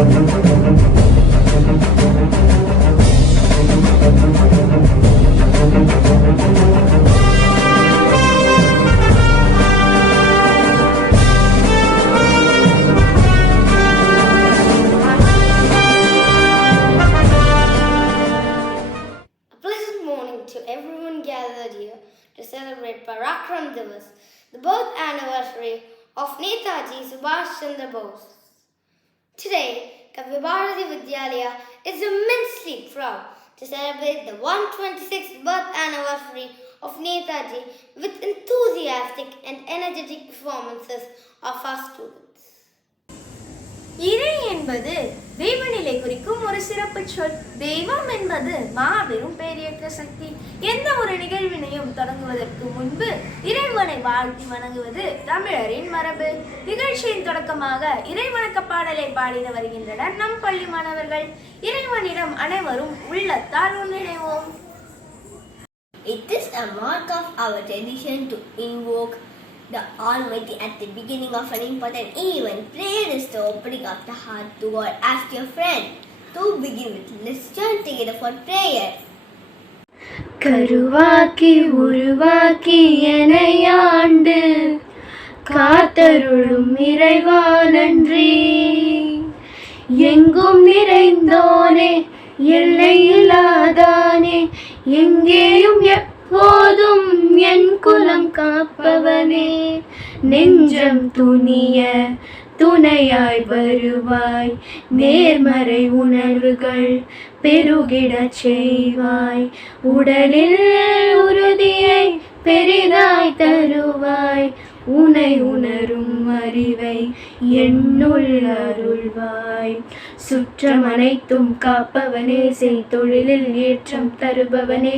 To celebrate Parakram Diwas, the birth anniversary of Netaji Subhash Chandra Bose. Today, Kavi Bharati Vidyalaya is immensely proud to celebrate the 126th birth anniversary of Netaji with enthusiastic and energetic performances of our students. இறை என்பது தெய்வநிலை குறிக்கும் ஒரு சிறப்பு சொல். தெய்வம் என்பது மாபெரும் பேரியற்ற சக்தி. எந்த ஒரு நிகழ்வினையும் தொடங்குவதற்கு முன்பு இறைவனை வாழ்த்தி வணங்குவது தமிழரின் மரபு. நிகழ்ச்சியின் தொடக்கமாக இறைவணக்க பாடலை பாடிட வருகின்றனர் நம் பள்ளி மாணவர்கள். இறைவனிடம் அனைவரும் உள்ளத்தால் ஒன்றிணைவோம். It is a mark of our tradition to invoke the Almighty at the beginning of an important event. Prayer is the opening of the heart to God. Ask your friend to begin with. Let's join together for prayer. கருவாக்கி உருவாக்கி எனையாண்டு காத்தருளும் இறைவா நன்றி. எங்கும் நிறைந்தோனே எல்லையில்லாதானே எங்கேயும் எப்போதும் என் குலம் காப்பவனே. நெஞ்சம் துணிய துணையாய் வருவாய். நேர்மறை உணர்வுகள் பெருகிடச் செய்வாய். உடலில் உறுதியை பெரிதாய் தருவாய். உனை உணரும் அறிவை என்னுள் அருள்வாய். சுற்றம் அனைத்தும் காப்பவனே, செய்தொழிலில் ஏற்றம் தருபவனே,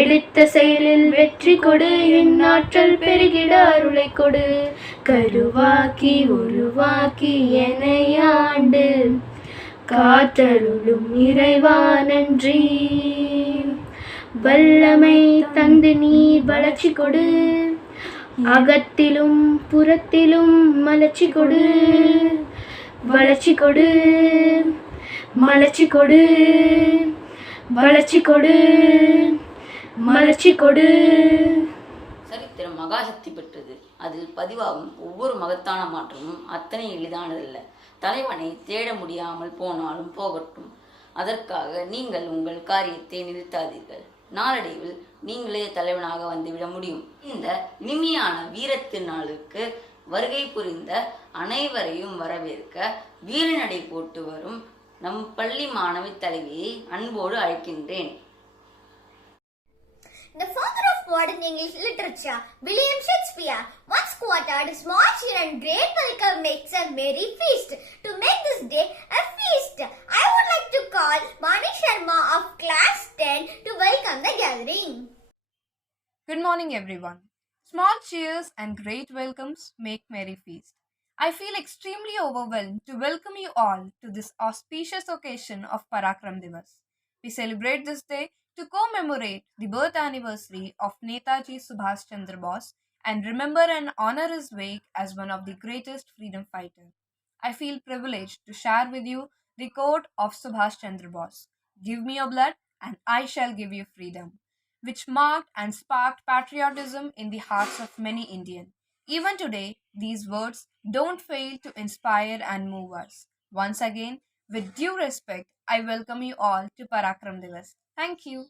எடுத்த செயலில் வெற்றி கொடு, என் ஆற்றல் பெருகிட அருளை கொடு. கருவாக்கி உருவாக்கி எனையாண்டு காத்தருளும் இறைவா நன்றி. வல்லமை தந்து நீர் வளர்ச்சி கொடு, அகத்திலும் புறத்திலும் மலர்ச்சி கொடு. வளர்ச்சி கொடு, மலர்ச்சி கொடு, வளர்ச்சி கொடு, மலர்ச்சி கொடு. சரித்திரம் மகாசக்தி பெற்றது. அதில் பதிவாகும் ஒவ்வொரு மகத்தான மாற்றமும் அத்தனை எளிதானதல்ல. தலைவனை தேட முடியாமல் போனாலும் போகட்டும். அதற்காக நீங்கள் உங்கள் காரியத்தை நிறுத்தாதீர்கள். நாளடைவில் நீங்களே தலைவனாக வந்துவிட முடியும். இந்த இனிமையான வீரத்து நாளுக்கு வருகை புரிந்த அனைவரையும் வரவேற்க வீரநடை போட்டு வரும் நம் பள்ளி மாணவி தலைவியை அன்போடு அழைக்கின்றேன். The father of modern English literature, William Shakespeare, once quoted, "Small children great welcome makes a merry feast." To make this day a feast, I would like to call Mani Sharma of class 10 to welcome the gathering. Good morning, everyone. Small cheers and great welcomes make merry feast. I feel extremely overwhelmed to welcome you all to this auspicious occasion of Parakram Diwas. We celebrate this day to commemorate the birth anniversary of Netaji Subhash Chandra Bose and remember and honor his wake as one of the greatest freedom fighters. I feel privileged to share with you the quote of Subhash Chandra Bose, "Give me your blood and I shall give you freedom," which marked and sparked patriotism in the hearts of many Indians. Even today, these words don't fail to inspire and move us. Once again, with due respect, I welcome you all to Parakram Diwas. Thank you.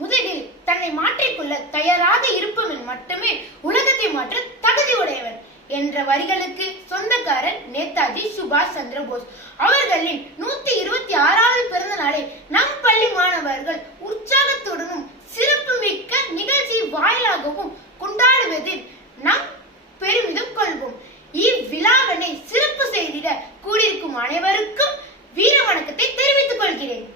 முதலில் தன்னை மாற்றிக்கொள்ள தயாராக இருப்பவன் மட்டுமே உலகத்தை மாற்ற தகுதி உடையவன் என்ற வரிகளுக்கு சொந்தக்காரர் நேதாஜி சுபாஷ் சந்திர போஸ். அவர்களின் 126வது பிறந்த நாளை நம் பள்ளி மாணவர்கள் உற்சாகத்துடனும் சிறப்பு மிக்க நிகழ்ச்சி வாயிலாகவும் கொண்டாடுவதில் நாம் பெருமிதம் கொள்வோம். இவ்விழாவினை சிறப்பு செய்திட கூடியிருக்கும் அனைவருக்கும் வீர வணக்கத்தை தெரிவித்துக் கொள்கிறேன்.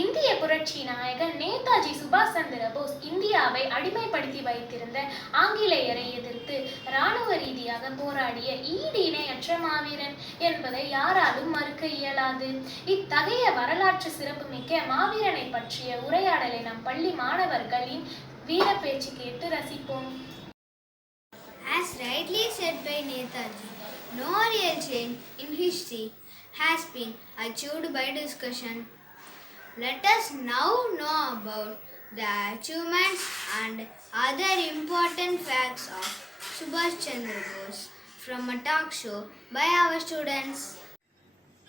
இந்திய புரட்சி நாயகன் நேதாஜி சுபாஷ் சந்திர போஸ் இந்தியாவை அடிமைப்படுத்தி வைத்திருந்த ஆங்கிலேயரை எதிர்த்து இராணுவ ரீதியாக போராடிய ஈடு இணையற்ற மாவீரன் என்பதை யாராலும் மறுக்க இயலாது. இத்தகைய வரலாற்று சிறப்புமிக்க மாவீரனை பற்றிய உரையாடலை நம் பள்ளி மாணவர்களின் வீர பேச்சு கேட்டு ரசிப்போம். As rightly said by Netaji, No real change in history has been achieved by discussion. Let us now know about the achievements and other important facts of Subhash Chandra Bose from a talk show by our students.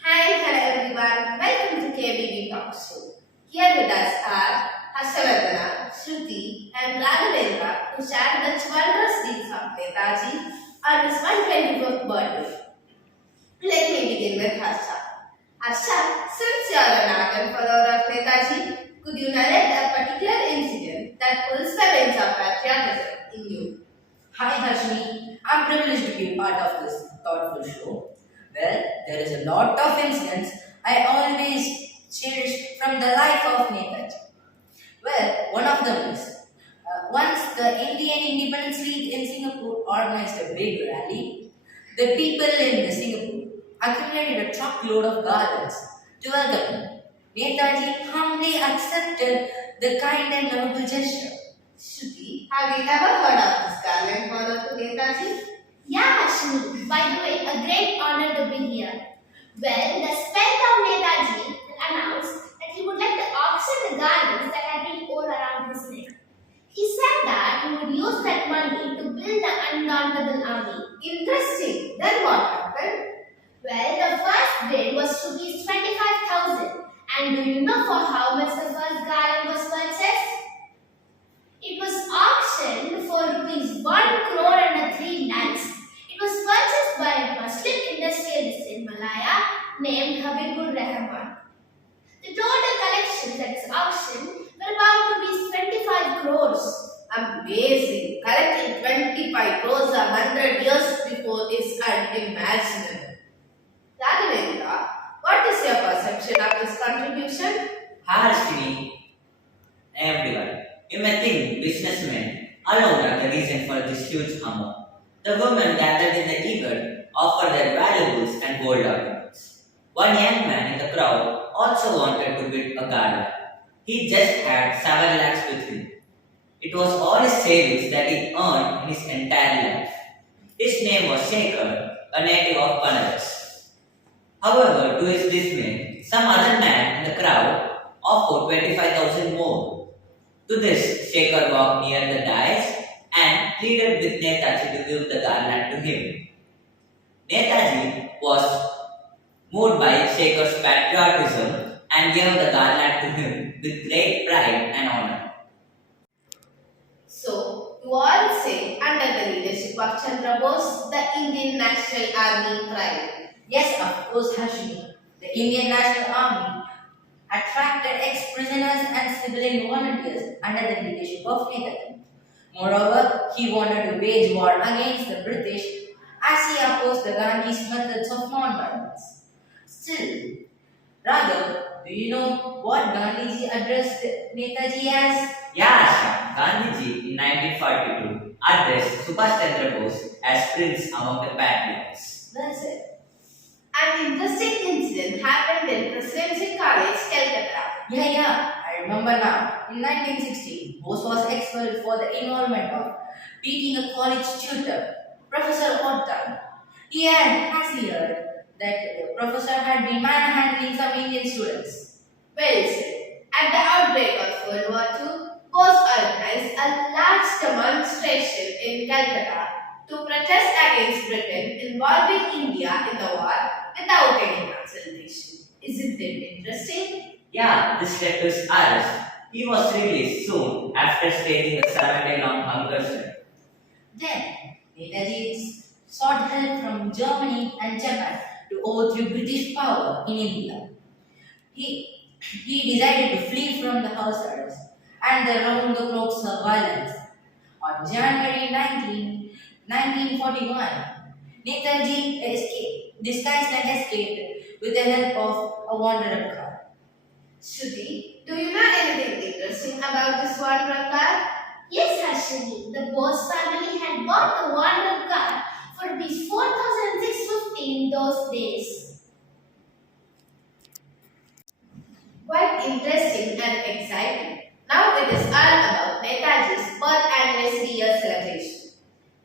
Hi, hello everyone. Welcome to KBB Talk Show. Here with us are Hashavardhana, Shruti and Raghavendra to share the wondrous deeds of Netaji on his 124th birthday. Let me begin with Harsha. Harsha, since you are an ardent follower of Netaji, could you narrate a particular incident that pulls the veins of patriotism in you? Hi Harshini, I'm privileged to be part of this thoughtful show. Well, there is a lot of incidents I always cherish from the life of Netaji. Well, one of them is once the Indian Independence League in Singapore organized a big rally, the people in Singapore accumulated a truckload of garlands to welcome him. Netaji humbly accepted the kind and noble gesture. Shruti, have you ever heard of this garland honor to Netaji? Yeah, Ashmi. By the way, a great honor to be here. Well, the spell of Netaji announced that he would like to auction the garlands that had been worn around his neck. He said that he would use that money to build the undauntable army. Interesting. Then what happened? Well, the first bid was rupees 25,000. And do you know for how much the first garland was purchased? It was auctioned for rupees 1 crore and 3 lakhs. It was purchased by a Muslim industrialist in Malaya named Habibur Rahman. The total collections at this auction were about rupees 25 crores. Amazing. Collecting 25 crores 100 years before is unimaginable. Raghavendra, what is your perception of this contribution? Harshini, everyone. You may think businessmen alone are the reason for this huge amount. The women gathered in the event offered their valuables and gold ornaments. One young man in the crowd also wanted to bid a garland. He just had 7 lakhs with him. It was all his savings that he earned in his entire life. His name was Shekhar, a native of Banaras. However, to his dismay, some other man in the crowd offered 25,000 more. To this, Shekhar walked near the dais and pleaded with Netaji to give the garland to him. Netaji was moved by Shekhar's patriotism and gave the garland to him with great pride and honor. So, you all say, under the leadership of Chandra Bose, the Indian National Army thrived. Yes, of course, Harshini. The Indian National Army attracted ex-prisoners and civilian volunteers under the leadership of Netaji. Moreover, he wanted to wage war against the British as he opposed the Gandhi's methods of non-violence. Still, Raghav, do you know what Gandhiji addressed Netaji as? Yeah, Asha, Gandhiji in 1942 addressed Subhash Chandra Bose as prince among the patriots. Well said. An interesting incident happened in Presidency College, Calcutta. Yeah, I remember now. In 1960, Bose was expelled for the involvement of beating a college tutor, Professor Orton. He had heard that the professor had been manhandling some Indian students. Well said. At the outbreak of World War II, Bose organized a large demonstration in Calcutta to protest against Britain involving India in the war without any consultation. Isn't it interesting? Yeah, this led to his arrest. He was released soon after staging a 7-day-long hunger strike. Then, Netaji sought help from Germany and Japan to overthrow British power in India. He decided to flee from the house arrest and the round-the-clock surveillance. On January 1941, Netaji disguised and escaped with the help of a wanderer car. Shruti, do you know anything interesting about this wanderer car? Yes, Harshini. The Bose family had bought the wanderer car for rupees 4,650 in those days. Quite interesting and exciting. Now it is all about Netaji's birth anniversary year celebration.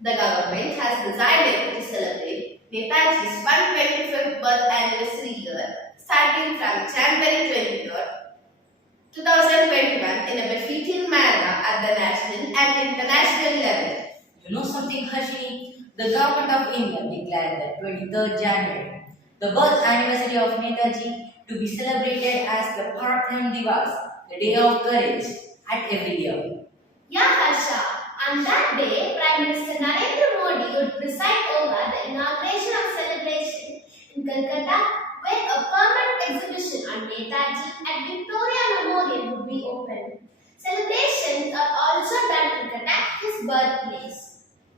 The government has decided to celebrate Netaji's 125th birth anniversary year, starting from January 23rd, 2021 in a befitting manner at the national and international level. You know something, Harshini? The government of India declared that 23rd January, the birth anniversary of Netaji, to be celebrated as the Parakram Diwas, the Day of Courage, at every year. Yeah, Harsha. On that day, Prime Minister Narendra Modi would preside over the inauguration of celebration in Calcutta, where a permanent exhibition on Netaji at Victoria Memorial would be opened. Celebrations are also done in Calcutta, his birthplace.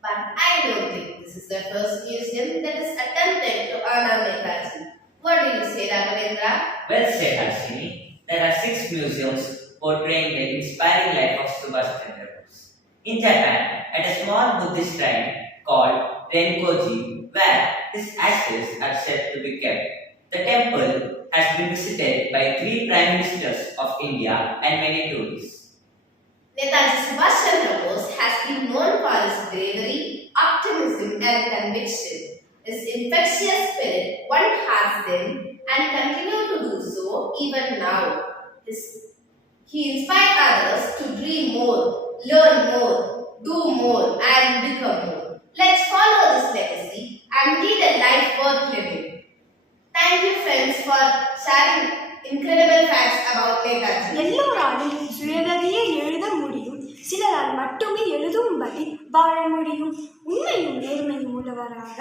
But I don't think this is the first museum that is attempted to honor Netaji. What do you say, Raghavendra? Well said, Harshini. There are 6 museums portraying the inspiring life of Subhash Chandra Bose. In Japan, at a small Buddhist shrine called Renkoji, where his ashes are said to be kept. The temple has been visited by 3 Prime Ministers of India and many tourists. Netaji Subhash Chandra Bose has been known for his bravery, optimism and conviction. His infectious spirit once has been and continue to do so even now. He inspired others to dream more, learn more, do more and become more. Let's follow this legacy and lead a life worth living. Thank you friends for sharing incredible facts about Netaji. எல்லோராலும் சுயகதியை எழுத முடியும், சிலரால் மட்டுமே எழுதும்படி வாழ முடியும். உண்மையும் நேர்மையும் உள்ளவராக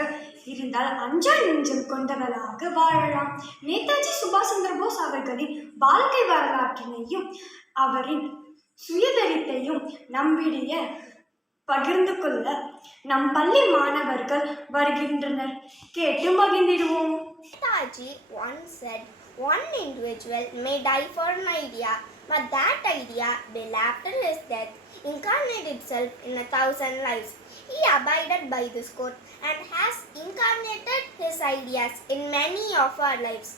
இருந்தால் அஞ்சா நெஞ்சம் கொண்டவராக வாழலாம். நேதாஜி சுபாஷ் சந்திர போஸ் அவர்களின் வாழ்க்கை வரலாற்றினையும் அவரின் சுயதரித்தையும் நம்மிடையே பகிர்ந்து கொள்ள நம் பள்ளி மாணவர்கள் வருகின்றனர். கேட்டு மகிழ்ந்திடுவோம். Netaji once said, one individual may die for an idea, but that idea will after his death incarnate itself in 1,000 lives. He abided by this quote and has incarnated his ideas in many of our lives.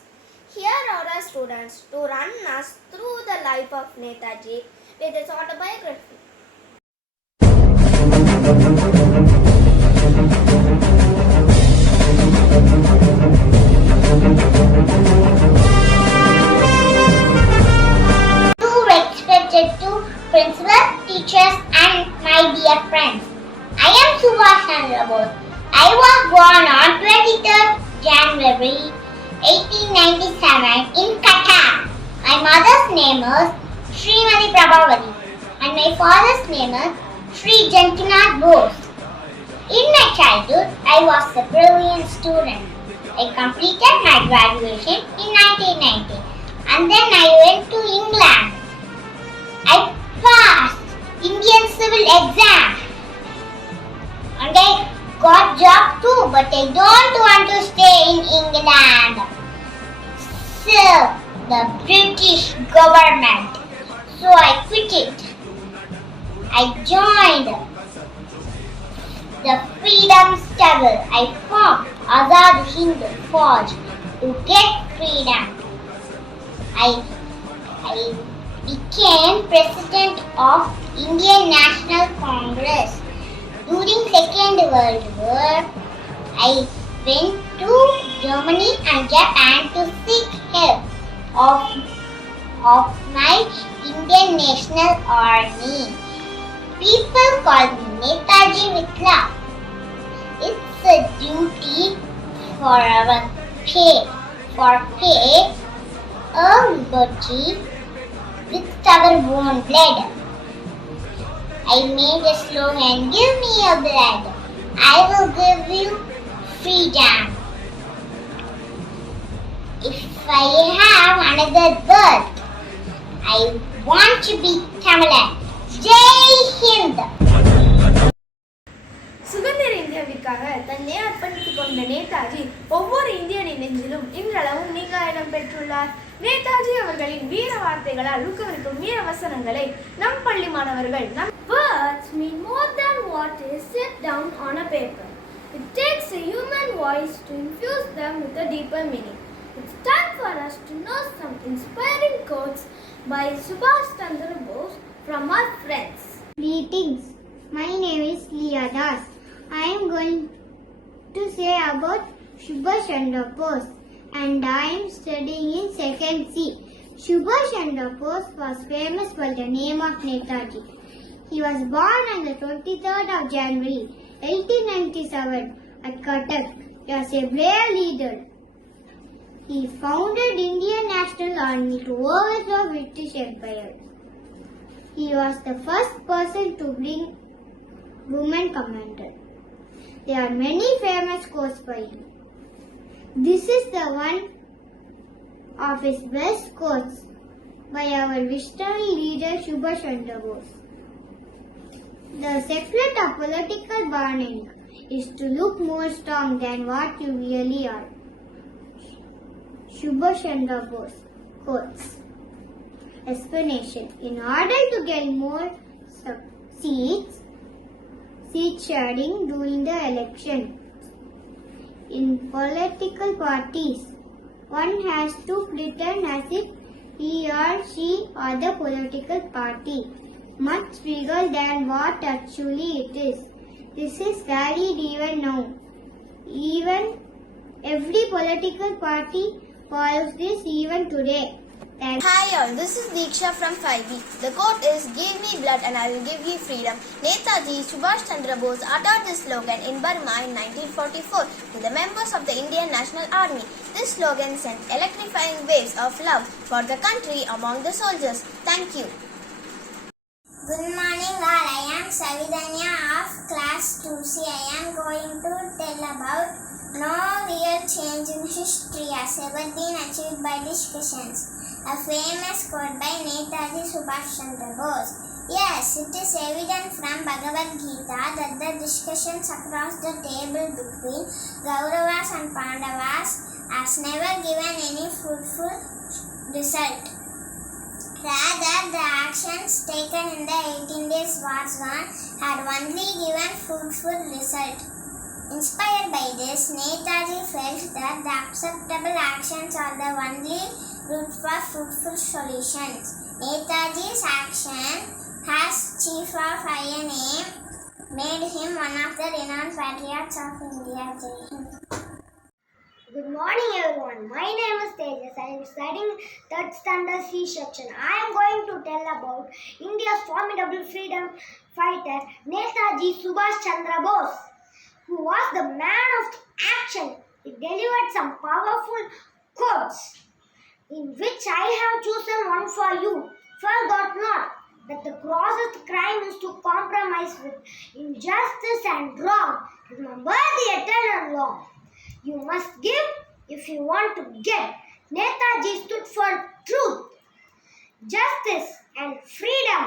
Here are our students to run us through the life of Netaji with his autobiography. Principal, teachers and my dear friends. I am Subhash Chandra Bose. I was born on 23rd January 1897 in Qatar. My mother's name is Srimati Prabhavati and my father's name is Sri Jantinath Bose. In my childhood, I was a brilliant student. I completed my graduation in 1990 and then I went to England. I passed Indian civil exam and I got job too, but I don't want to stay in England. Serve the British government, so I quit it. I joined the freedom struggle. I formed Azad Hind Fauj to get freedom. I became president of Indian National Congress. During Second World War, I went to Germany and Japan to seek help of my Indian National Army. People call me Netaji with love. It's a duty for our pay, a liberty with our own blood. I made a slogan, give me your blood, I will give you freedom. If I have another birth, I want to be Tamilan. Jai Hind! சுதந்திர இந்தியாவிற்காக தன்னை அர்ப்பணித்துக் கொண்ட நேதாஜி ஒவ்வொரு இந்தியனின் நெஞ்சிலும் இன்றளவும் நீங்க இடம் பெற்றுள்ளார். நேதாஜி அவர்களின் வீர வார்த்தைகளால் ஊக்குவிக்கும் வீர வசனங்களை நம் பள்ளி மாணவர்கள் Words mean more than what is set down on a paper. It takes a human voice to infuse them with a deeper meaning. It's time for us to know some inspiring quotes by Subhash Chandra Bose from our friends. Greetings. My name is Leah Das. I am going to say about Subhash Chandra Bose, and I am studying in 2nd C. Subhash Chandra Bose was famous by the name of Netaji. He was born on the 23rd of January 1897 at Cuttack. He was a brave leader. He founded Indian National Army to overthrow British Empire. He was the first person to bring women commander. There are many famous quotes by him. This is the one of his best quotes by our visionary leader Subhash Chandra Bose. The secret of political burning is to look more strong than what you really are. Subhash Chandra Bose quotes. Explanation. In order to get more seat sharing during the election, in political parties, one has to pretend as if he or she are the political party, much bigger than what actually it is. This is carried even now. Even every political party follows this even today. Hi all, this is Deeksha from 5B. The quote is, "Give me blood and I will give you freedom." Netaji Subhash Chandra Bose uttered this slogan in Burma in 1944 to the members of the Indian National Army. This slogan sent electrifying waves of love for the country among the soldiers. Thank you. Good morning all, I am Savidanya of class 2C. I am going to tell about no real change in history has ever been achieved by discussions. A famous quote by Netaji Subhash Chandra Bose. Yes, it is evident from Bhagavad Gita that the discussions across the table between Kauravas and Pandavas has never given any fruitful result. Rather, the actions taken in the 18 days wars had only given fruitful result. Inspired by this, Netaji felt that the acceptable actions are the only route for fruitful solutions. Netaji's action as Chief of INA made him one of the renowned patriots of India. Good morning everyone. My name is Tejas. I am studying 3rd standard C section. I am going to tell about India's formidable freedom fighter Netaji Subhash Chandra Bose, who was the man of action. He delivered some powerful quotes, in which I have chosen one for you. Forget not that the grossest crime is to compromise with injustice and wrong. Remember the eternal law. You must give if you want to get. Netaji stood for truth, justice and freedom,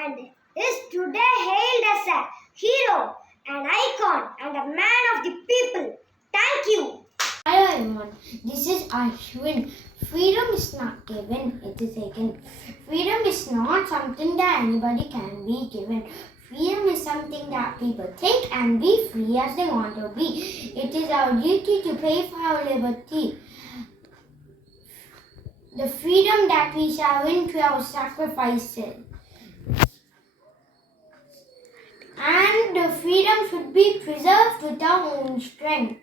and is today hailed as a hero, an icon and a man of the people. Thank you. Hello everyone, this is Ashwin. Freedom is not given, it is taken. Freedom is not something that anybody can be given. Freedom is something that people think and be free as they want to be. It is our duty to pay for our liberty. The freedom that we shall win through our sacrifices. And the freedom should be preserved with our own strength.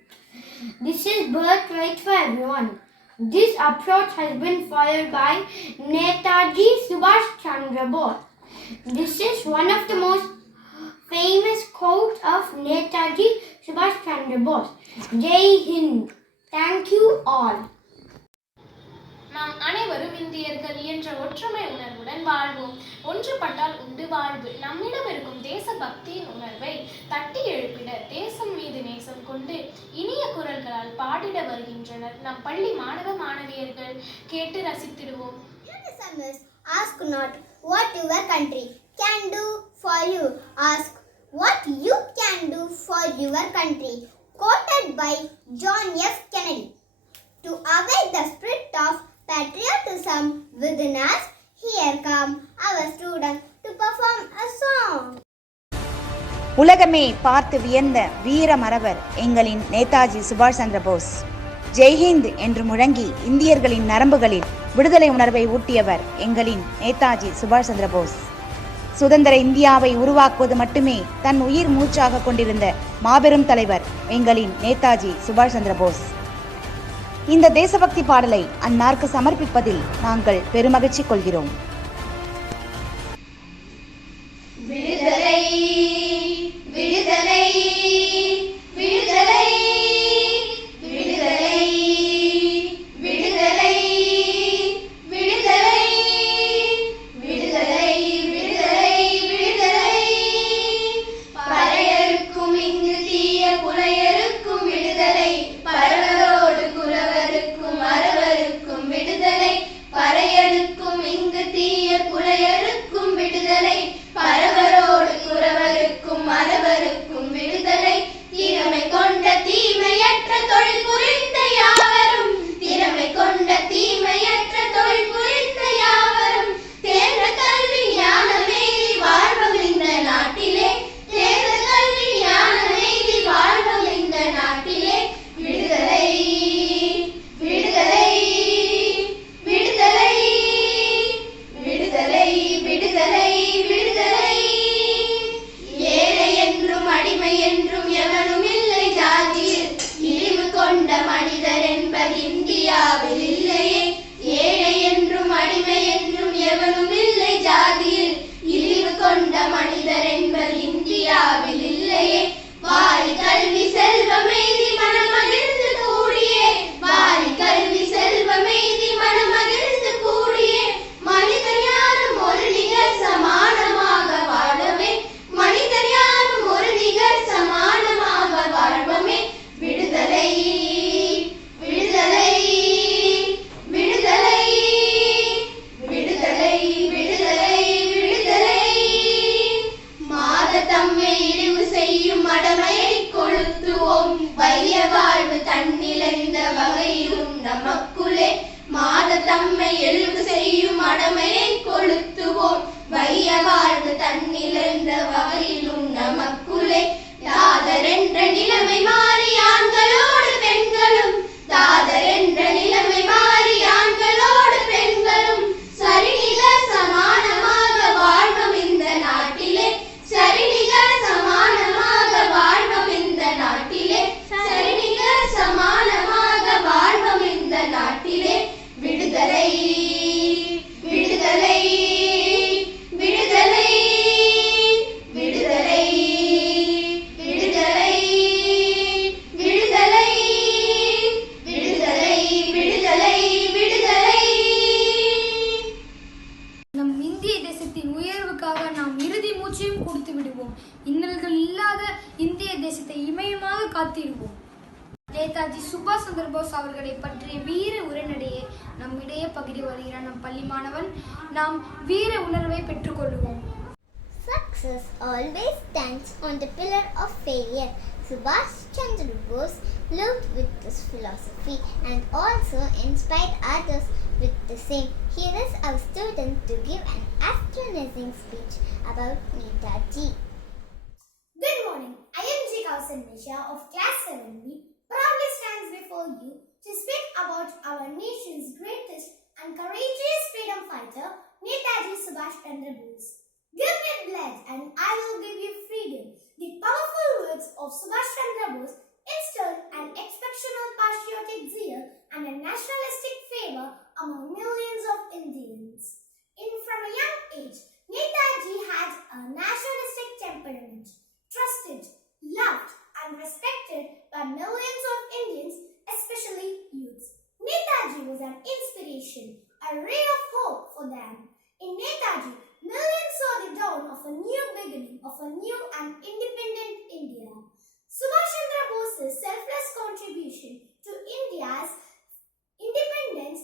This is birthright for everyone. This approach has been followed by Netaji Subhash Chandra Bose. This is one of the most famous quotes of Netaji Subhash Chandra Bose. Jai Hind. Thank you all. நாம் அனைவரும் இந்தியர்கள் என்ற ஒற்றுமை உணர்வுடன் வாழ்வோம். ஒன்றுபட்டால் உண்டு வாழ்வு. நம்மிடம் இருக்கும் தேசபக்தியின் உணர்வை தட்டி எழுப்பிட தேசம் மீது நேசம் கொண்டு இனிய குரல்களால் பாடிட வருகின்றனர் நம் பள்ளி மாணவ மாணவியர்கள். கேட்டு ரசித்திடுவோம். Ask not what your country can do for you. Ask what you can do for your country. Quoted by John F. Kennedy. To awake the spirit of patriotism within us, here come our students to perform a song. உலகமே பார்த்து வியந்த வீர மறவர் எங்களின் நேதாஜி சுபாஷ் சந்திர போஸ். ஜெய்ஹிந்த் என்று முழங்கி இந்தியர்களின் நரம்புகளில் விடுதலை உணர்வை ஊட்டியவர் எங்களின் நேதாஜி சுபாஷ் சந்திர போஸ். சுதந்திர இந்தியாவை உருவாக்குவது மட்டுமே தன் உயிர் மூச்சாக கொண்டிருந்த மாபெரும் தலைவர் எங்களின் நேதாஜி சுபாஷ் சந்திர போஸ். இந்த தேசபக்தி பாடலை அன்னாருக்கு சமர்ப்பிப்பதில் நாங்கள் பெருமகிழ்ச்சி கொள்கிறோம். விடுதலை விடுதலை விடுதலை விடுதலை விடுதலை விடுதலை விடுதலை விடுதலை விடுதலை பறையருக்கும் இங்கு தீய புலையருக்கும் விடுதலை, பரவரோடு குறவருக்கும் அரவருக்கும் விடுதலை, பறையருக்கும் இங்கு தீய புலையருக்கும் விடுதலை, பரவரோடு குறவருக்கும் அரவருக்கும் விடுதலை. திறமை கொண்ட தீமையற்ற தொழில் புரிந்த யாவரும், திறமை கொண்ட தீமையற்ற தொழில் புரிந்த யாவரும், தேர்ந்த கல்வி ஞானமேறி வாழ்வோம் இந்த நாட்டிலே, தேர்ந்த கல்வி ஞானமேறி வாழ்வோம் இந்த நாட்டிலே. விடுதலை விடுதலை விடுதலை விடுதலை விடுதலை விடுதலை. ஏழை என்றும் அடிமை என்றும் எவனும் இல்லை ஜாதியில், இழிவு கொண்ட மனிதர் என்பது இந்தியாவில் இல்லையே. ஏழை என்றும் அடிமை என்றும் எவனும் இல்லை ஜாதியில், இழிவு கொண்ட மனிதர் என்பது இந்தியாவில் இல்லையே. வாரி கல்வி செல்வமெய்தி மனமகிழ்ந்து கூடியே, வாரி கல்வி செல்வமெய்தி மனமகிழ்ந்து கூடியே, மனிதர் யாரும் ஒரு நிகர் சமானமாக வாழவே, மனிதர் யாரும் ஒரு நிகர் சமானமாக வாழ்வமே. விடுதலை விடுதலை விடுதலை விடுதலை விடுதலை விடுதலை. மாத தம்மை இழிவு செய்யும் மடமையை கொளுத்துவோம், வைய வாழ்வு தன்னிலைந்த வகையிலும் நமக்குள்ளே. மாத தம்மை இழிவு செய்யும் மடமையை கொளுத்துவோம், வைய வாழ்வு தன்னிலைந்த வகையிலும் நமக்குள்ளே. தாதர் என்ற நிலைமை மாறி ஆண்களோடு பெண்களும், தாதர் என்ற நிலைமை மாறி ஆண்களோடு பெண்களும், சரிநிகர் சமானமாக வாழ்வோம் இந்த நாட்டிலே, சரிநிகர் சமானமாக வாழ்வோம் இந்த நாட்டிலே, சரிநிகர் சமானமாக வாழ்வோம் இந்த நாட்டிலே. விடுதலை விடுதலை விடுதலை விடுதலை விடுதலை விடுதலை விடுதலை விடுதலை விடுதலை. நம் இந்திய தேசத்தின் உயர்வுக்காக நாம் இறுதி மூச்சையும் கொடுத்து விடுவோம். இன்னல்கள் இல்லாத இந்திய தேசத்தை இமயமாக காத்திடுவோம். நேதாஜி சுபாஷ் சந்திர போஸ் அவர்களை பற்றிய வீர உரைநடையை நம்மிடையே பகிர்ந்து வருகிற நம் பள்ளி மாணவன் நாம் வீர உணர்வை பெற்றுக்கொள்வோம். Success always stands on the pillar of failure. Subhash Chandra Bose lived with this philosophy and also inspired others with the same. Here is our student to give an astonishing speech about Netaji. Good morning. I am J. Kausan Nisha of Class 7B proudly stands before you to speak about our nation's greatest and courageous freedom fighter, Netaji Subhash Chandra Bose. Give me blood and I will give you freedom. The powerful words of Subhash Chandra Bose instilled an exceptional patriotic zeal and a nationalistic fervor among millions of Indians. From a young age, Netaji had a nationalistic temperament, trusted, loved and respected by millions of Indians, especially youths. Netaji was an inspiration, a ray of hope for them. In Netaji, millions saw the dawn of a new beginning, of a new and independent India. Subhash Chandra Bose's selfless contribution to India's independence,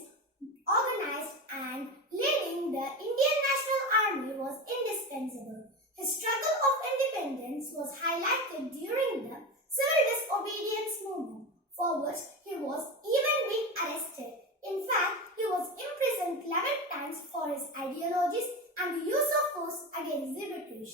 organized and leading the Indian National Army was indispensable. His struggle of independence was highlighted during the civil disobedience movement, for which he was even being arrested. In fact, he was imprisoned 11 times for his ideologies and the use of force against the British.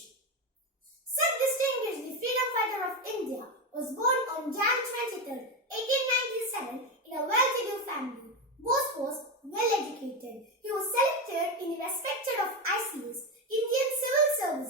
Such distinguished the freedom fighter of India was born on Jan 23, 1897 in a well-to-do family. Bose was well educated. He was selected in the respected of ICS, Indian Civil Service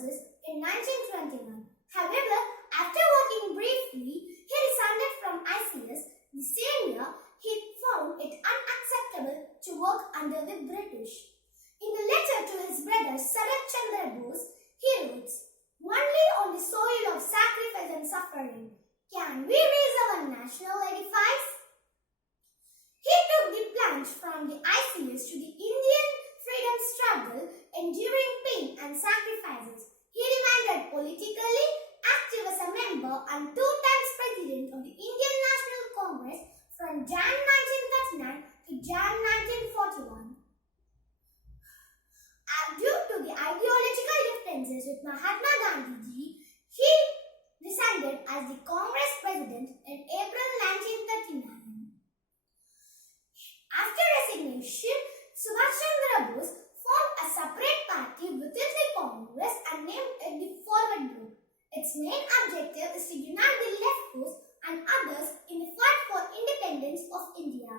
and two times President of the Indian National Congress from Jan 1939 to Jan 1941. Due to the ideological differences with Mahatma Gandhi ji, he resigned as the Congress President in April 1939. After resignation, Subhash Chandra Bose formed a separate party within the Congress and named it the Forward Group. Its main objective is to unite the left force and others in the fight for independence of India.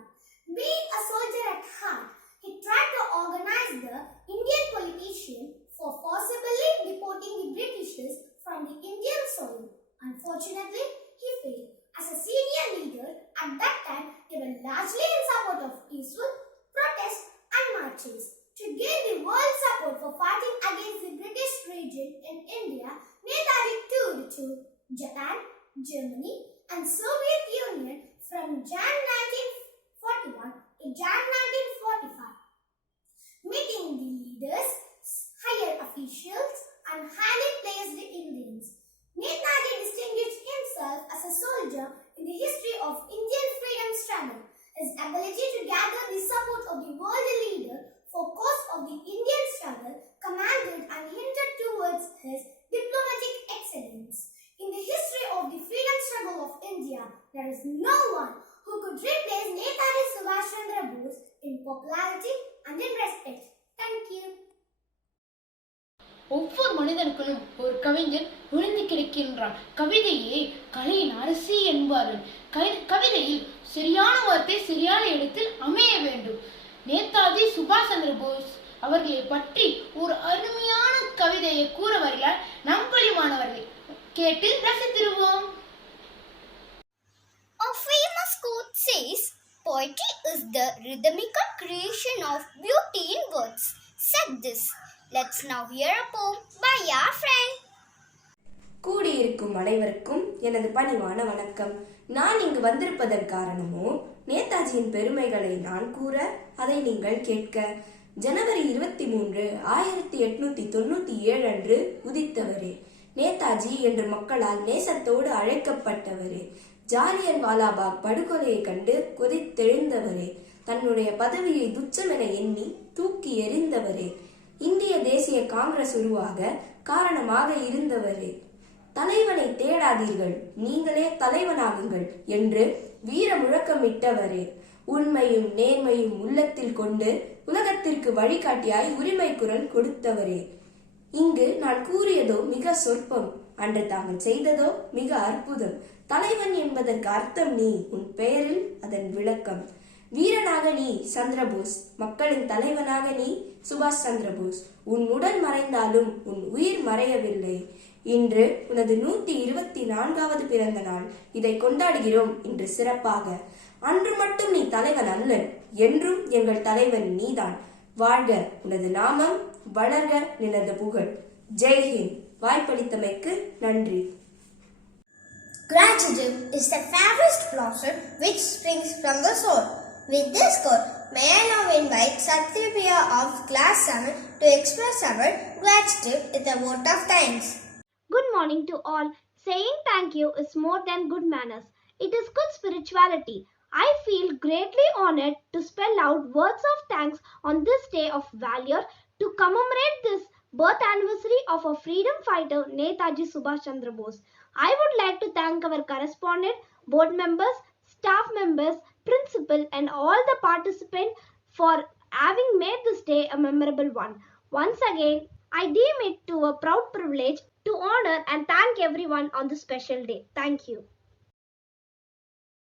Being a soldier at heart, he tried to organize the Indian politicians for forcibly deporting the Britishers from the Indian soil. Unfortunately, he failed. As a senior leader, at that time, they were largely in support of peaceful protests and marches. To gain the world support for fighting against the British regime in India, Netaji toured to Japan, Germany, and Soviet Union from Jan 1941 to Jan 1945, meeting the leaders, higher officials, and highly placed Indians. Netaji distinguished himself as a soldier in the history of Indian freedom struggle. His ability to gather the support of the world leader for cause of the Indian struggle commanded and hinted towards his diplomatic excellence. In the history of the freedom struggle of India, there is no one who could replace Netaji Subhash Chandra Bose in popularity and in respect. Thank you. ஒவ்வொரு மனிதனுக்குள்ளும் ஒரு கவிஞன் ஒளிந்து கிடக்கின்றான். கவிதையே கலையின் அரசி என்பார்கள். கவிதையில் சரியான வார்த்தை சரியான இடத்தில் அமைய வேண்டும். நேதாஜி சுபாஷ் சந்திர போஸ் அவர்களை பற்றி ஒரு அருமையான கவிதையை கூற வருகிறார் நம் பள்ளி மாணவர்கள். கேட்டு ரசித்திருவோம். A famous quote says, "Poetry is the rhythmical creation of beauty in words." Said this. Let's now hear a poem by our friend. கூடியிருக்கும் அனைவருக்கும் எனது பணிவான வணக்கம். நான் இங்கு வந்திருப்பதன் காரணமோ நேதாஜியின் பெருமைகளை நான் கூற, அதை நீங்கள் கேட்க. ஜனவரி 23, 1897 அன்று உதித்தவரே. நேதாஜி என்று மக்களால் நேசத்தோடு அழைக்கப்பட்டவரே. ஜாலியன் வாலாபாக் படுகொலையை கண்டு கொதித்தெழுந்தவரே. தன்னுடைய பதவியை துச்சமென எண்ணி தூக்கி எறிந்தவரே. இந்திய தேசிய காங்கிரஸ் உருவாக காரணமாக இருந்தவரே. தலைவனை தேடாதீர்கள், நீங்களே தலைவனாகுங்கள் என்று வீர முழக்கமிட்டவரே. உண்மையும் நேர்மையும் உள்ளத்தில் கொண்டு உலகத்திற்கு வழிகாட்டியாய் உரிமை குரல் கொடுத்தவரே. இங்கு நான் கூறியதோ மிக சொற்பம், அன்று தாங்கள் செய்ததோ மிக அற்புதம். தலைவன் என்பதற்கு அர்த்தம் நீ, உன் பெயரில் அதன் விளக்கம். வீரனாக நீ சந்திரபோஸ், மக்களின் தலைவனாக நீ சுபாஷ் சந்திரபோஸ். உன் உடல் மறைந்தாலும் உன் உயிர் மறையவில்லை. இன்று உனது 124வது பிறந்த நாள். இதை கொண்டாடுகிறோம் இன்று சிறப்பாக. அன்று மட்டும் நீ தலைவன் அல்லன், என்றும் எங்கள் தலைவன் நீதான். வாழ்க உனது நாமம், வளர்க நினது புகழ். ஜெய்ஹிந்த். வாய்ப்பளித்தமைக்கு நன்றி. Gratitude is the fairest blossom which springs from the soul. With this quote, may I now invite Satyapriya of Class 7 to express our gratitude with a vote of thanks. Good morning to all. Saying thank you is more than good manners. It is good spirituality. I feel greatly honored to spell out words of thanks on this day of valor to commemorate this birth anniversary of our freedom fighter Netaji Subhash Chandra Bose. I would like to thank our correspondent, board members, staff members, principal and all the participants for having made this day a memorable one. Once again, I deem it to a proud privilege to honor and thank everyone on this special day. Thank you.